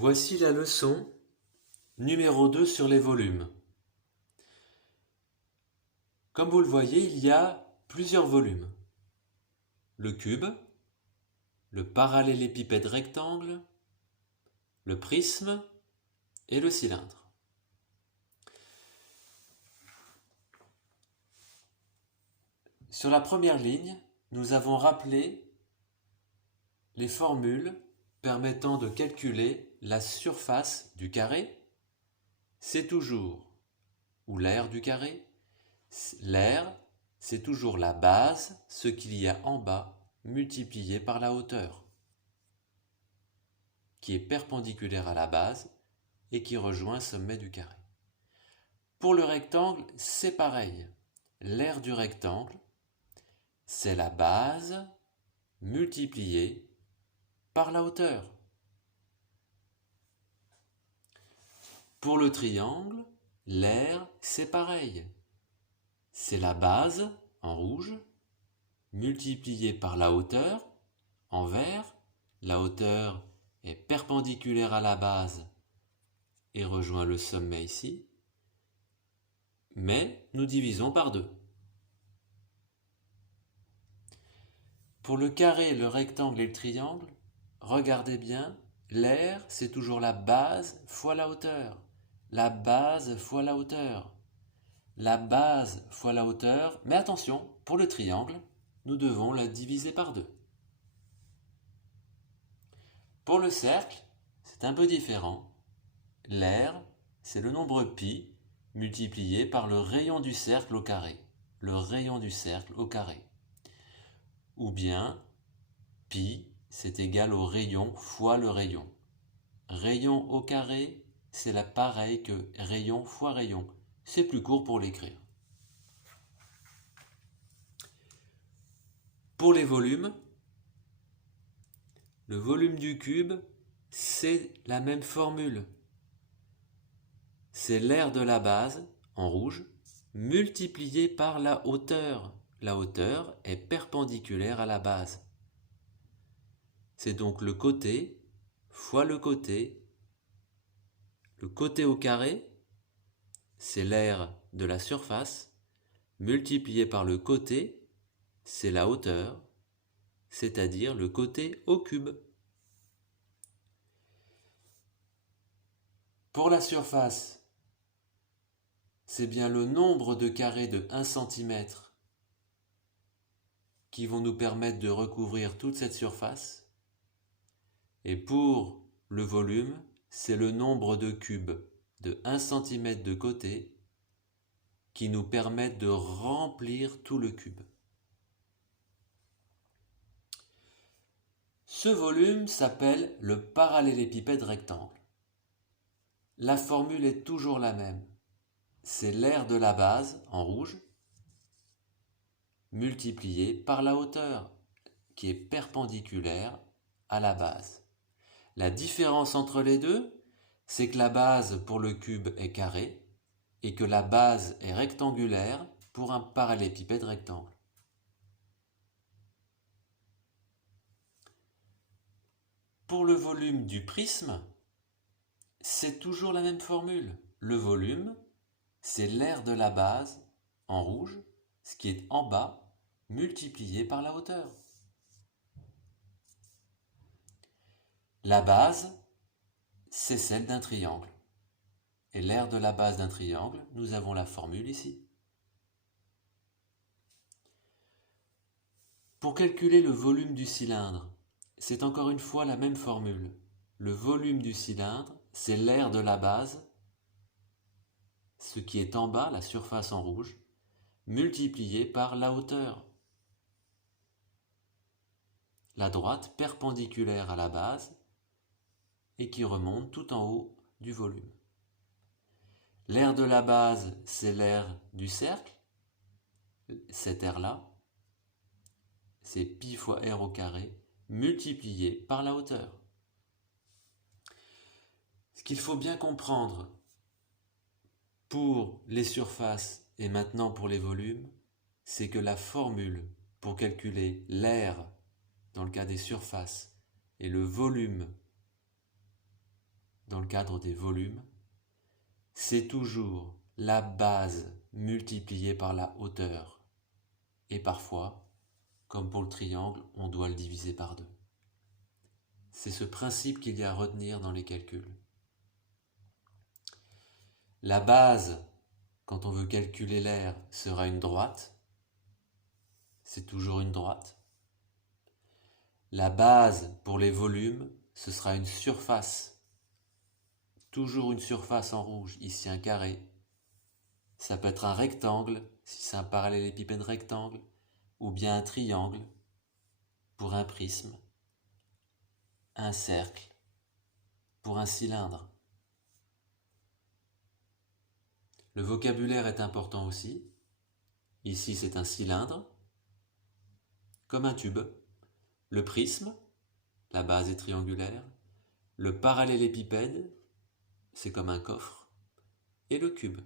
Voici la leçon numéro 2 sur les volumes. Comme vous le voyez, il y a plusieurs volumes. Le cube, le parallélépipède rectangle, le prisme et le cylindre. Sur la première ligne, nous avons rappelé les formules permettant de calculer la surface du carré. C'est toujours, ou l'aire du carré, l'aire, c'est toujours la base, ce qu'il y a en bas, multiplié par la hauteur, qui est perpendiculaire à la base et qui rejoint le sommet du carré. Pour le rectangle, c'est pareil. L'aire du rectangle, c'est la base multipliée par la hauteur. Pour le triangle, l'aire, c'est pareil. C'est la base, en rouge, multipliée par la hauteur, en vert. La hauteur est perpendiculaire à la base et rejoint le sommet ici. Mais nous divisons par 2. Pour le carré, le rectangle et le triangle, regardez bien, l'aire, c'est toujours la base fois la hauteur. La base fois la hauteur. La base fois la hauteur, mais attention, pour le triangle, nous devons la diviser par 2. Pour le cercle, c'est un peu différent. L'aire, c'est le nombre pi multiplié par le rayon du cercle au carré. Le rayon du cercle au carré. Ou bien, pi, c'est égal au rayon fois le rayon. Rayon au carré, c'est pareil que rayon fois rayon. C'est plus court pour l'écrire. Pour les volumes, le volume du cube, c'est la même formule. C'est l'aire de la base, en rouge, multiplié par la hauteur. La hauteur est perpendiculaire à la base. C'est donc le côté fois le côté. Le côté au carré, c'est l'aire de la surface, multiplié par le côté, c'est la hauteur, c'est-à-dire le côté au cube. Pour la surface, c'est bien le nombre de carrés de 1 cm qui vont nous permettre de recouvrir toute cette surface. Et pour le volume, c'est le nombre de cubes de 1 cm de côté qui nous permettent de remplir tout le cube. Ce volume s'appelle le parallélépipède rectangle. La formule est toujours la même. C'est l'aire de la base, en rouge, multiplié par la hauteur, qui est perpendiculaire à la base. La différence entre les deux, c'est que la base pour le cube est carré et que la base est rectangulaire pour un parallélépipède rectangle. Pour le volume du prisme, c'est toujours la même formule. Le volume, c'est l'aire de la base, en rouge, ce qui est en bas, multiplié par la hauteur. La base, c'est celle d'un triangle. Et l'aire de la base d'un triangle, nous avons la formule ici. Pour calculer le volume du cylindre, c'est encore une fois la même formule. Le volume du cylindre, c'est l'aire de la base, ce qui est en bas, la surface en rouge, multiplié par la hauteur. La droite perpendiculaire à la base et qui remonte tout en haut du volume. L'aire de la base, c'est l'aire du cercle, cette aire-là, c'est pi fois r au carré, multiplié par la hauteur. Ce qu'il faut bien comprendre pour les surfaces et maintenant pour les volumes, c'est que la formule pour calculer l'aire dans le cas des surfaces et le volume dans le cadre des volumes, c'est toujours la base multipliée par la hauteur. Et parfois, comme pour le triangle, on doit le diviser par 2. C'est ce principe qu'il y a à retenir dans les calculs. La base, quand on veut calculer l'air, sera une droite. C'est toujours une droite. La base pour les volumes, ce sera une surface. Toujours une surface en rouge, ici un carré. Ça peut être un rectangle, si c'est un parallélépipède rectangle, ou bien un triangle, pour un prisme, un cercle, pour un cylindre. Le vocabulaire est important aussi. Ici, c'est un cylindre, comme un tube. Le prisme, la base est triangulaire. Le parallélépipède, c'est comme un coffre. Et le cube.